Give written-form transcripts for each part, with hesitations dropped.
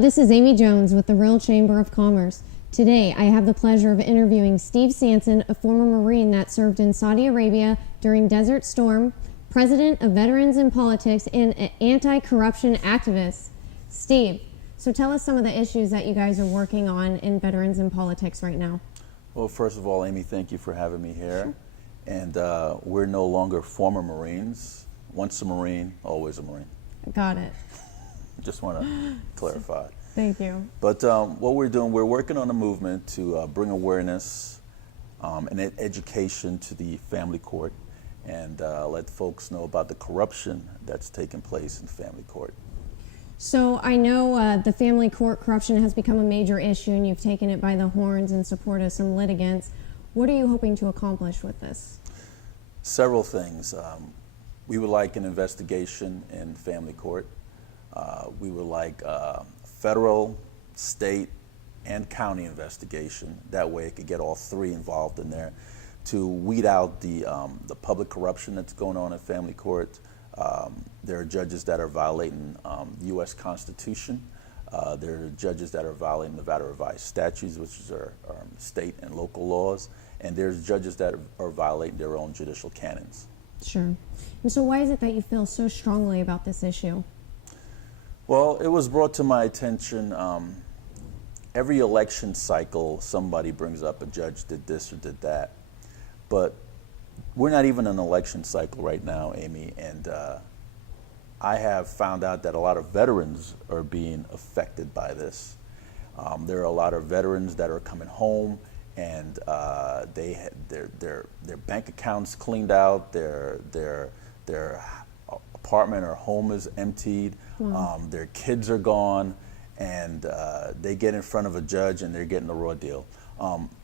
this is Aimee Jones with the Real Chamber of Commerce. Today, I have the pleasure of interviewing Steve Sanson, a former Marine that served in Saudi Arabia during Desert Storm, president of Veterans in Politics, and an anti-corruption activist. Steve, so tell us some of the issues that you guys are working on in Veterans in Politics right now. Well, first of all, Aimee, thank you for having me here. Sure. And we're no longer former Marines. Once a Marine, always a Marine. Got it. Just want to clarify. Thank you. But what we're doing, we're working on a movement to bring awareness and education to the family court and let folks know about the corruption that's taking place in family court. So I know the family court corruption has become a major issue and you've taken it by the horns in support of some litigants. What are you hoping to accomplish with this? Several things. We would like an investigation in family court. We would like federal, state, and county investigation. That way it could get all three involved in there to weed out the public corruption that's going on in family court. There are judges that are violating the U.S. Constitution. There are judges that are violating Nevada revised statutes, which are state and local laws. And there's judges that are violating their own judicial canons. Sure. And so why is it that you feel so strongly about this issue? Well, it was brought to my attention every election cycle somebody brings up a judge did this or did that. But we're not even in an election cycle right now, Aimee, and I have found out that a lot of veterans are being affected by this. There are a lot of veterans that are coming home and their bank accounts cleaned out, their apartment or home is emptied, their kids are gone, and they get in front of a judge and they're getting a raw deal.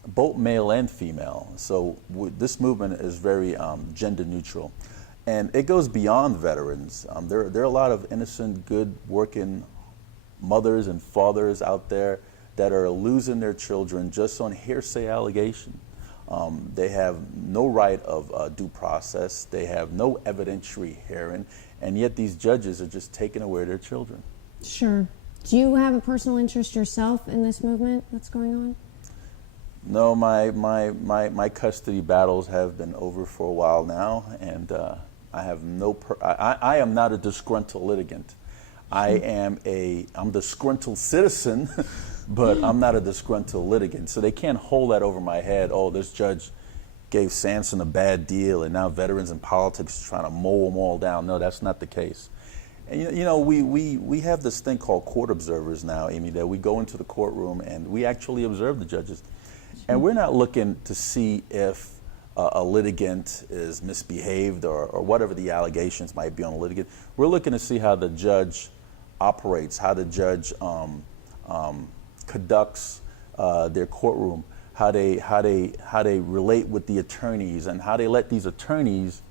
Both male and female. So this movement is very gender neutral. And it goes beyond veterans. There are a lot of innocent, good, working mothers and fathers out there that are losing their children just on hearsay allegation. They have no right of due process. They have no evidentiary hearing, and yet these judges are just taking away their children. Sure. Do you have a personal interest yourself in this movement that's going on? No, my custody battles have been over for a while now, and I have I am not a disgruntled litigant. I'm the disgruntled citizen, but I'm not a disgruntled litigant. So they can't hold that over my head. Oh, this judge gave Sanson a bad deal, and now Veterans in Politics is trying to mow them all down. No, that's not the case. And you know, we have this thing called court observers now, Aimee, that we go into the courtroom and we actually observe the judges. And we're not looking to see if a litigant is misbehaved or whatever the allegations might be on a litigant. We're looking to see how the judge operates, how the judge conducts their courtroom, how they relate with the attorneys, and how they let these attorneys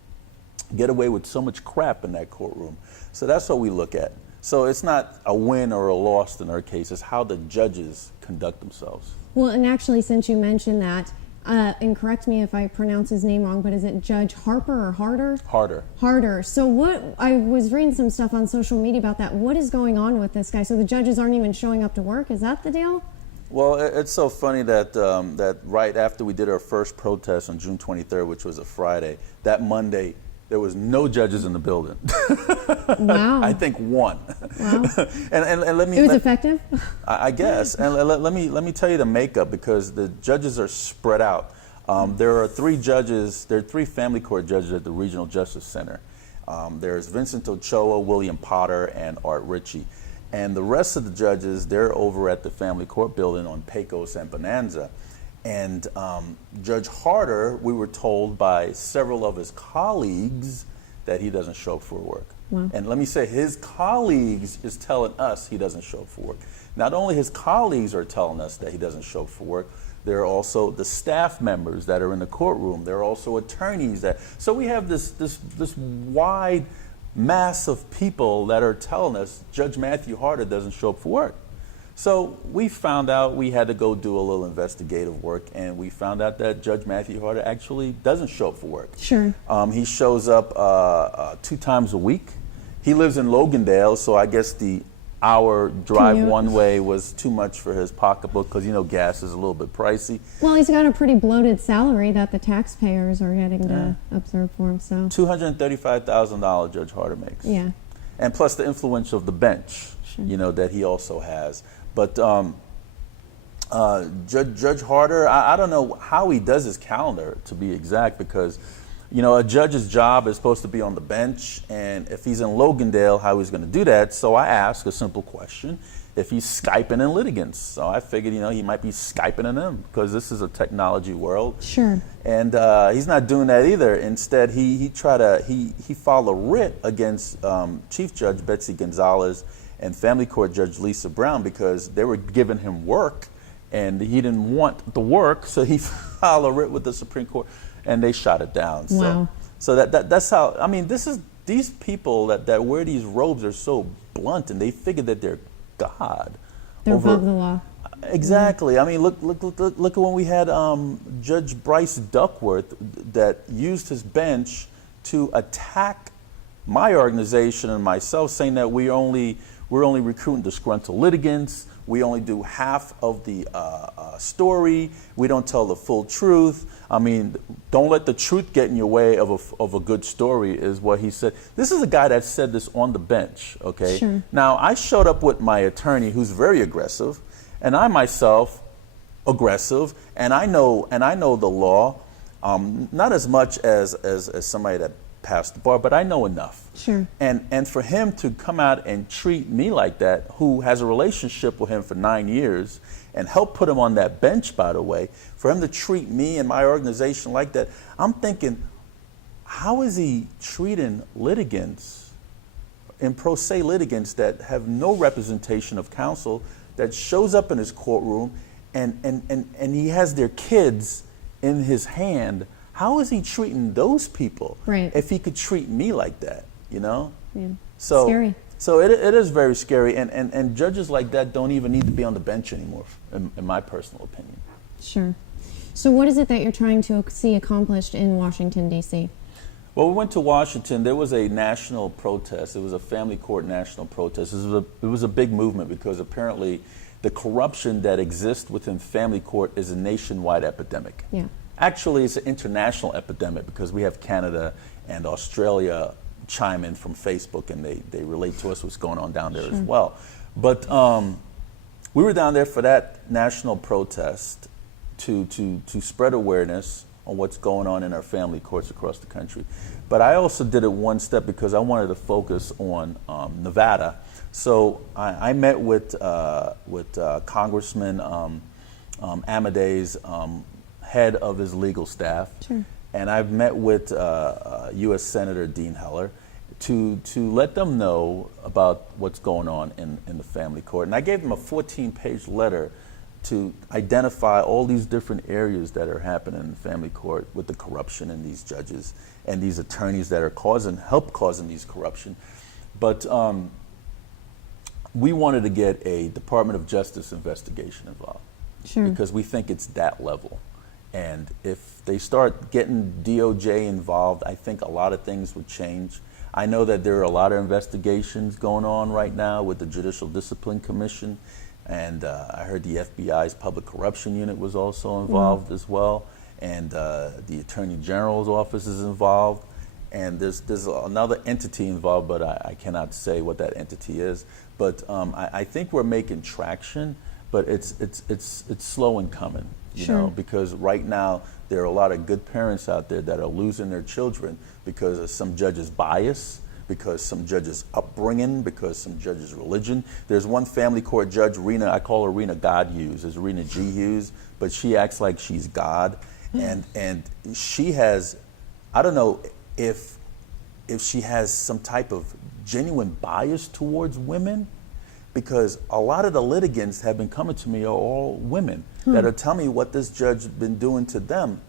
get away with so much crap in that courtroom. So that's what we look at. So it's not a win or a loss in our case, it's how the judges conduct themselves. Well, and actually, since you mentioned that, and correct me if I pronounce his name wrong, but is it Judge Harper or Harder? Harder. Harder. So I was reading some stuff on social media about that. What is going on with this guy? So the judges aren't even showing up to work? Is that the deal? Well, it's so funny that that right after we did our first protest on June 23rd, which was a Friday, that Monday, there was no judges in the building. Wow. I think one. Wow. and let me. It was effective? I guess. And let me tell you the makeup, because the judges are spread out. There are three judges. There are three family court judges at the Regional Justice Center. There's Vincent Ochoa, William Potter, and Art Ritchie. And the rest of the judges, they're over at the family court building on Pecos and Bonanza. And Judge Harder, we were told by several of his colleagues that he doesn't show up for work. Wow. And let me say, his colleagues is telling us he doesn't show up for work. Not only his colleagues are telling us that he doesn't show up for work, there are also the staff members that are in the courtroom. There are also attorneys that, so we have this wide mass of people that are telling us Judge Matthew Harder doesn't show up for work. So we found out, we had to go do a little investigative work, and we found out that Judge Matthew Harder actually doesn't show up for work. Sure. He shows up 2 times a week. He lives in Logandale, so I guess the hour drive Commute. one way was too much for his pocketbook because, gas is a little bit pricey. Well, he's got a pretty bloated salary that the taxpayers are getting to absorb for him. So $235,000 Judge Harder makes. Yeah. And plus the influence of the bench, Sure. that he also has. But Judge Harder, I don't know how he does his calendar, to be exact, because a judge's job is supposed to be on the bench, and if he's in Logandale, how he's going to do that? So I ask a simple question: if he's Skyping in litigants. So I figured, he might be Skyping in them because this is a technology world. Sure. And he's not doing that either. Instead, he filed a writ against Chief Judge Betsy Gonzalez and Family Court Judge Lisa Brown because they were giving him work, and he didn't want the work, so he filed a writ with the Supreme Court. And they shot it down. Wow. So that's how. I mean, these people that wear these robes are so blunt, and they figure that they're God. They're above the law. Exactly. I mean, look at when we had Judge Bryce Duckworth that used his bench to attack my organization and myself, saying that we're only recruiting disgruntled litigants. We only do half of the story. We don't tell the full truth. I mean, don't let the truth get in your way of a good story, is what he said. This is a guy that said this on the bench, okay? Sure. Now, I showed up with my attorney, who's very aggressive, and I myself aggressive, and I know the law, not as much as somebody that passed the bar, but I know enough. Sure. And for him to come out and treat me like that, who has a relationship with him for 9 years and helped put him on that bench, by the way, for him to treat me and my organization like that, I'm thinking, how is he treating litigants, in pro se litigants that have no representation of counsel, that shows up in his courtroom and he has their kids in his hand? How is he treating those people? Right. If he could treat me like that, Yeah. So Scary. So it is very scary, and judges like that don't even need to be on the bench anymore, in my personal opinion. Sure. So what is it that you're trying to see accomplished in Washington, D.C.? Well, we went to Washington. There was a national protest. It was a family court national protest. It was a big movement because apparently the corruption that exists within family court is a nationwide epidemic. Yeah. Actually, it's an international epidemic because we have Canada and Australia chime in from Facebook, and they relate to us what's going on down there as well. But we were down there for that national protest to spread awareness on what's going on in our family courts across the country. But I also did it one step because I wanted to focus on Nevada. So I met with Congressman Amade's head of his legal staff. Sure. And I've met with U.S. Senator Dean Heller to let them know about what's going on in the family court. And I gave them a 14-page letter to identify all these different areas that are happening in the family court with the corruption in these judges and these attorneys that are help causing these corruption. But we wanted to get a Department of Justice investigation involved. Sure. Because we think it's that level. And if they start getting DOJ involved, I think a lot of things would change. I know that there are a lot of investigations going on right now with the Judicial Discipline Commission, and I heard the FBI's Public Corruption Unit was also involved as well, and the Attorney General's office is involved, and there's another entity involved, but I cannot say what that entity is. But I think we're making traction, but it's slow in coming. You know, because right now there are a lot of good parents out there that are losing their children because of some judges' bias, because some judges' upbringing, because some judges' religion. There's one family court judge, Rena, I call her Rena God Hughes, is Rena G. Hughes, but she acts like she's God, and she has, I don't know if she has some type of genuine bias towards women, because a lot of the litigants have been coming to me are all women that are telling me what this judge has been doing to them.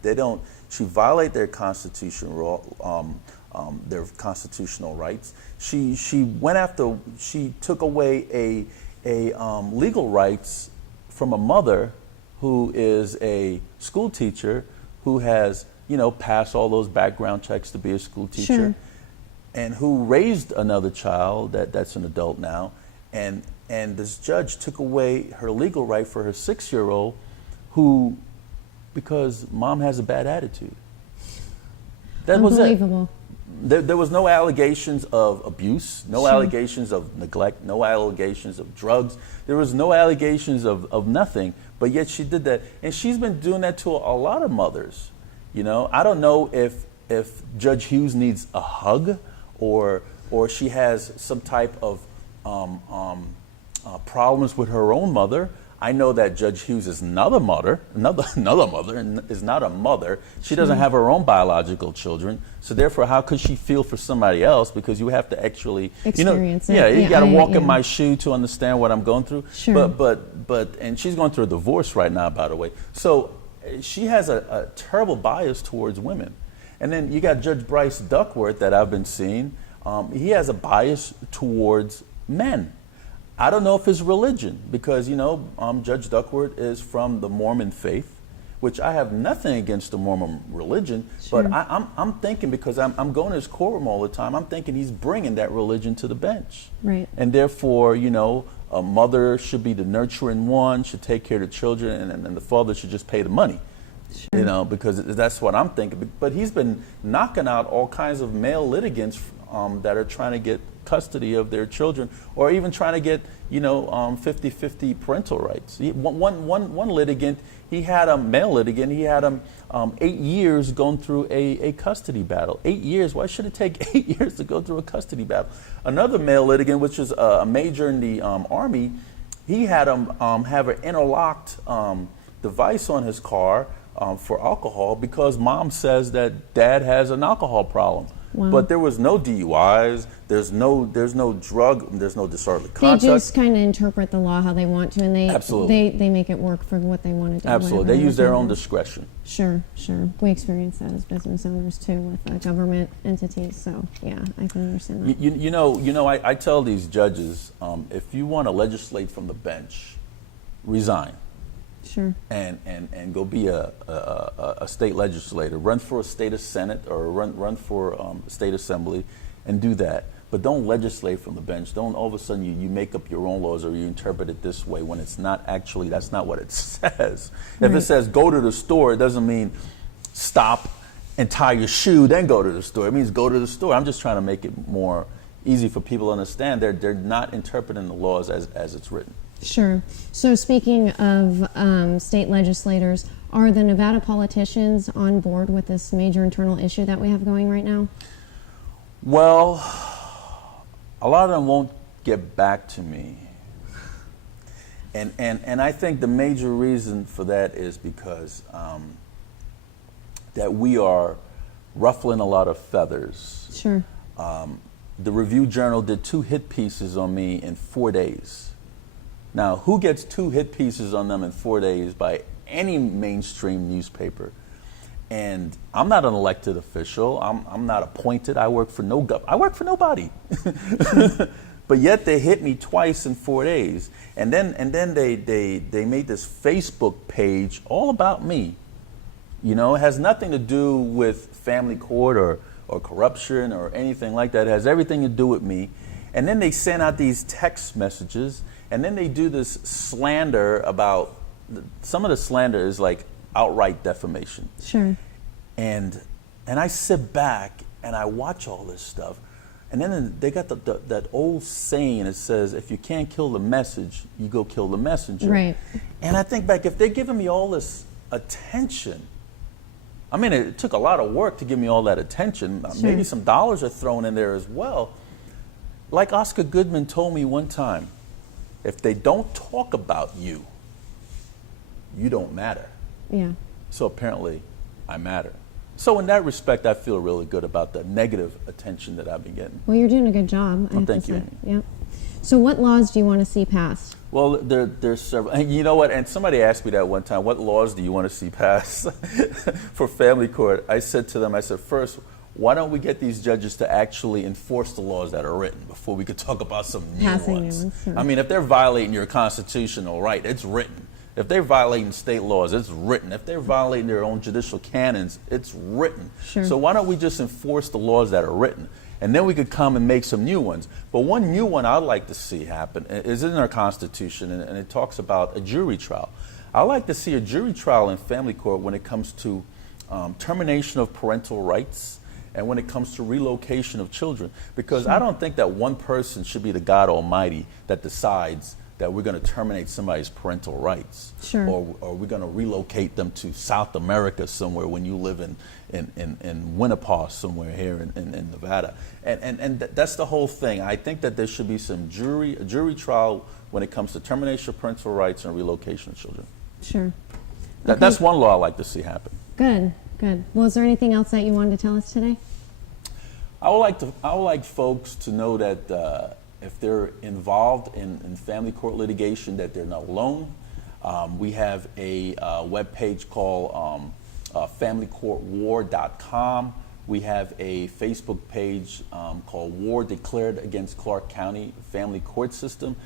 She violated their constitutional rights. She took away a legal rights from a mother who is a school teacher who has, passed all those background checks to be a school teacher, and who raised another child that's an adult now. And And this judge took away her legal right for her 6-year-old who, because mom has a bad attitude. That was it. Unbelievable. There was no allegations of abuse, no allegations of neglect, no allegations of drugs. There was no allegations of nothing, but yet she did that. And she's been doing that to a lot of mothers. You know, I don't know if Judge Hughes needs a hug or she has some type of problems with her own mother. I know that Judge Hughes is another mother, and is not a mother. She doesn't have her own biological children, so therefore, how could she feel for somebody else? Because you have to actually experience it. Yeah, you got to walk in my shoe to understand what I'm going through. Sure. But and she's going through a divorce right now, by the way. So she has a terrible bias towards women. And then you got Judge Bryce Duckworth that I've been seeing. He has a bias towards men. I don't know if it's religion, because, Judge Duckworth is from the Mormon faith, which I have nothing against the Mormon religion, but I'm thinking, because I'm going to his courtroom all the time, I'm thinking he's bringing that religion to the bench. Right. And therefore, a mother should be the nurturing one, should take care of the children, and the father should just pay the money. Sure. Because that's what I'm thinking. But he's been knocking out all kinds of male litigants that are trying to get custody of their children, or even trying to get 50-50 parental rights. One litigant, he had a male litigant, he had 8 years going through a custody battle. 8 years. Why should it take 8 years to go through a custody battle? Another male litigant, which is a major in the Army, he had him have an interlocked device on his car for alcohol, because mom says that dad has an alcohol problem. Wow. But there was no DUIs, there's no drug, there's no disorderly conduct. They just kind of interpret the law how they want to, and Absolutely. they make it work for what they want to do. Absolutely. They use their own discretion. Sure. We experience that as business owners too, with government entities. So yeah, I can understand that. I tell these judges, if you want to legislate from the bench, resign. Sure. And go be a state legislator. Run for a state senate, or run for state assembly, and do that. But don't legislate from the bench. Don't all of a sudden you make up your own laws, or you interpret it this way when it's not actually, that's not what it says. If it says go to the store, it doesn't mean stop and tie your shoe, then go to the store. It means go to the store. I'm just trying to make it more easy for people to understand. They're not interpreting the laws as it's written. Sure. So speaking of state legislators, are the Nevada politicians on board with this major internal issue that we have going right now? Well, a lot of them won't get back to me. And I think the major reason for that is because that we are ruffling a lot of feathers. Sure. The Review Journal did 2 hit pieces on me in 4 days. Now, who gets 2 hit pieces on them in 4 days by any mainstream newspaper? And I'm not an elected official. I'm not appointed. I work for nobody. But yet they hit me twice in 4 days. And then they made this Facebook page all about me. It has nothing to do with family court or corruption or anything like that. It has everything to do with me. And then they send out these text messages. And then they do this slander about, some of the slander is like outright defamation. Sure. And I sit back and I watch all this stuff. And then they got that old saying that says, if you can't kill the message, you go kill the messenger. Right. And I think back, if they're giving me all this attention, I mean, it took a lot of work to give me all that attention. Sure. Maybe some dollars are thrown in there as well. Like Oscar Goodman told me one time, if they don't talk about you, you don't matter. Yeah. So apparently, I matter. So in that respect, I feel really good about the negative attention that I've been getting. Well, you're doing a good job. Thank you, Aimee. Yeah. So what laws do you want to see passed? Well, there's several. And you know what? And somebody asked me that one time, what laws do you want to see passed for family court? I said to them, first, why don't we get these judges to actually enforce the laws that are written before we could talk about some new ones? Sure. I mean, if they're violating your constitutional right, it's written. If they're violating state laws, it's written. If they're violating their own judicial canons, it's written. Sure. So why don't we just enforce the laws that are written? and then we could come and make some new ones. But one new one I'd like to see happen is in our Constitution, and it talks about a jury trial. I'd like to see a jury trial in family court when it comes to termination of parental rights and when it comes to relocation of children, because I don't think that one person should be the God Almighty that decides that we're going to terminate somebody's parental rights, Sure. or we're going to relocate them to South America somewhere when you live in Winnipeg somewhere here in Nevada. And that's the whole thing. I think that there should be a jury trial when it comes to termination of parental rights and relocation of children. Sure. That's one law I'd like to see happen. Good, good. Well, is there anything else that you wanted to tell us today? I would like folks to know that if they're involved in family court litigation, that they're not alone. We have a web page called familycourtwar.com. We have a Facebook page called War Declared Against Clark County Family Court System.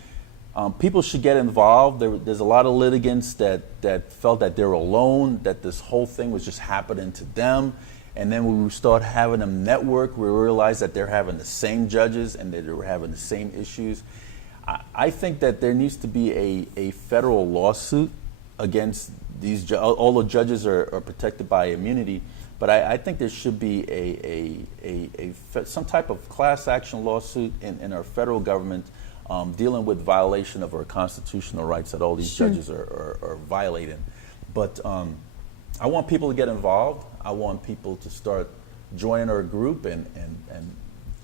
People should get involved. There's a lot of litigants that felt that they're alone, that this whole thing was just happening to them. And then when we start having them network, we realize that they're having the same judges and that they're having the same issues. I think that there needs to be a federal lawsuit against these. All the judges are protected by immunity, but I think there should be some type of class action lawsuit in our federal government dealing with violation of our constitutional rights that all these judges are violating. But I want people to get involved. I want people to start joining our group and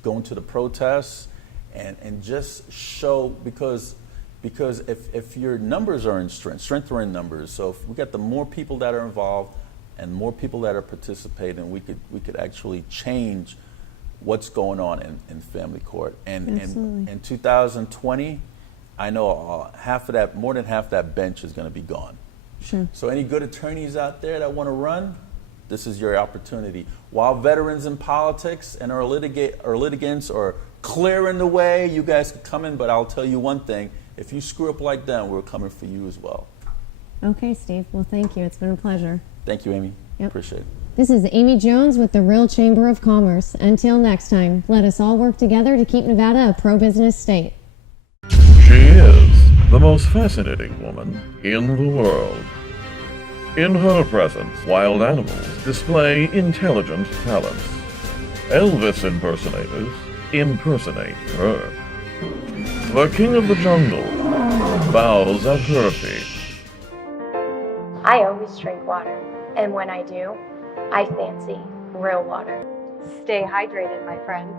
going to the protests and just show, because if your numbers are in strength are in numbers. So if we got the more people that are involved and more people that are participating, we could actually change what's going on in family court. And in 2020, I know more than half that bench is going to be gone. Sure. So any good attorneys out there that want to run, this is your opportunity. While veterans in politics and our litigants are clearing the way, you guys can come in, but I'll tell you one thing, if you screw up like them, we're coming for you as well. Okay, Steve. Well, thank you. It's been a pleasure. Thank you, Aimee. Yep. Appreciate it. This is Aimee Jones with the Real Chamber of Commerce. Until next time, let us all work together to keep Nevada a pro-business state. She is the most fascinating woman in the world. In her presence, wild animals display intelligent talents. Elvis impersonators impersonate her. The king of the jungle bows at her feet. I always drink water, and when I do, I fancy real water. Stay hydrated, my friends.